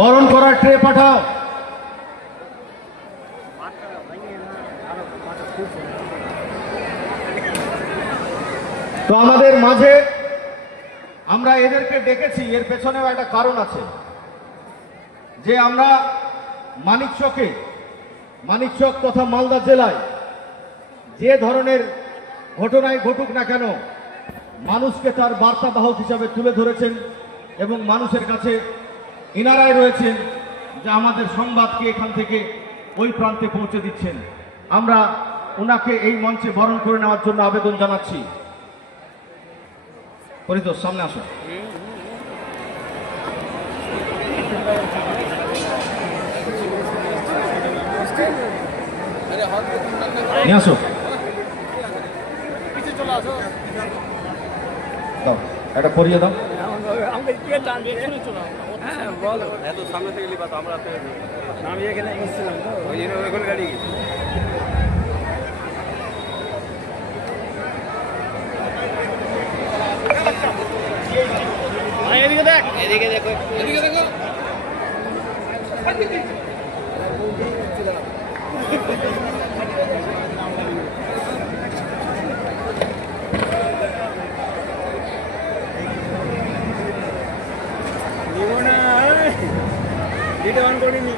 বরণ করার ট্রে পাঠাও। তো আমাদের মাঝে আমরা এদেরকে ডেকেছি, এর পেছনেও একটা কারণ আছে, যে আমরা মানিকচক তথা মালদা জেলায় যে ধরনের ঘটনায় ঘটুক না কেন মানুষকে তার বার্তাবাহক হিসাবে তুলে ধরেছেন এবং মানুষের কাছে ইনারায় রয়েছেন যে আমাদের সংবাদকে এখান থেকে ওই প্রান্তে পৌঁছে দিচ্ছেন। আমরা ওনাকে এই মঞ্চে বরণ করে নেওয়ার জন্য আবেদন জানাচ্ছি। পরিতোষ, সামনে আসো। নিয়ে আসো, দাও এটা পরিয়ে দাও। সামনে থেকে লিখা তো আমরা আমি এখানে এসেছিলাম তো ওই জন্য ওইখানে গাড়ি এদিকে দেখ, এদিকে দেখো, এদিকে দেখো। ভিডিও অন করিনি।